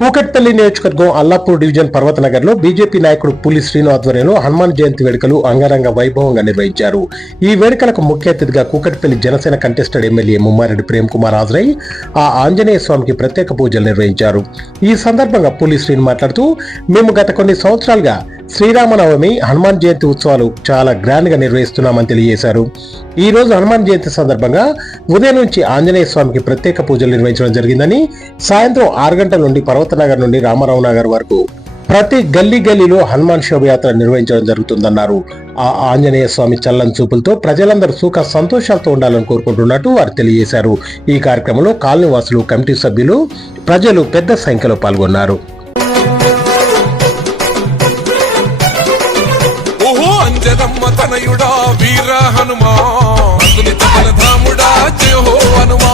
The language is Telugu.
కూకట్పల్లి నియోజకవర్గం అల్లాపూర్ డివిజన్ పర్వతనగర్ లో బీజేపీ నాయకుడు పులి శ్రీను ఆధ్వర్యంలో హనుమాన్ జయంతి వేడుకలు అంగరంగ వైభవంగా నిర్వహించారు. ఈ వేడుకలకు ముఖ్య అతిథిగా కూకట్పల్లి జనసేన కంటెస్టెడ్ ఎమ్మెల్యే ముమ్మారెడ్డి ప్రేమ్ కుమార్ హాజరై ఆ ఆంజనేయ స్వామికి ప్రత్యేక పూజలు నిర్వహించారు. ఈ సందర్భంగా పులి శ్రీను మాట్లాడుతూ, మేము గత కొన్ని సంవత్సరాలుగా శ్రీరామనవమి, హనుమాన్ జయంతి ఉత్సవాలు చాలా గ్రాండ్ గా నిర్వహిస్తున్నామని తెలియజేశారు. ఈ రోజు హనుమాన్ జయంతి సందర్భంగా ఉదయం నుంచి ఆంజనేయ స్వామికి ప్రత్యేక పూజలు నిర్వహించడం జరిగిందని, సాయంత్రం 6 గంటల నుండి పర్వతనగర్ నుండి రామారావు నగర్ వరకు ప్రతి గల్లీలో హనుమాన్ శోభయాత్ర నిర్వహించడం జరుగుతుందన్నారు. ఆ ఆంజనేయ స్వామి చల్లని చూపులతో ప్రజలందరూ సుఖ సంతోషాలతో ఉండాలని కోరుకుంటున్నట్టు వారు తెలియజేశారు. ఈ కార్యక్రమంలో కాలనీ వాసులు, కమిటీ సభ్యులు, ప్రజలు పెద్ద సంఖ్యలో పాల్గొన్నారు. తనయుడా వీర హనుమా, ధాముడా జయ హో హనుమా.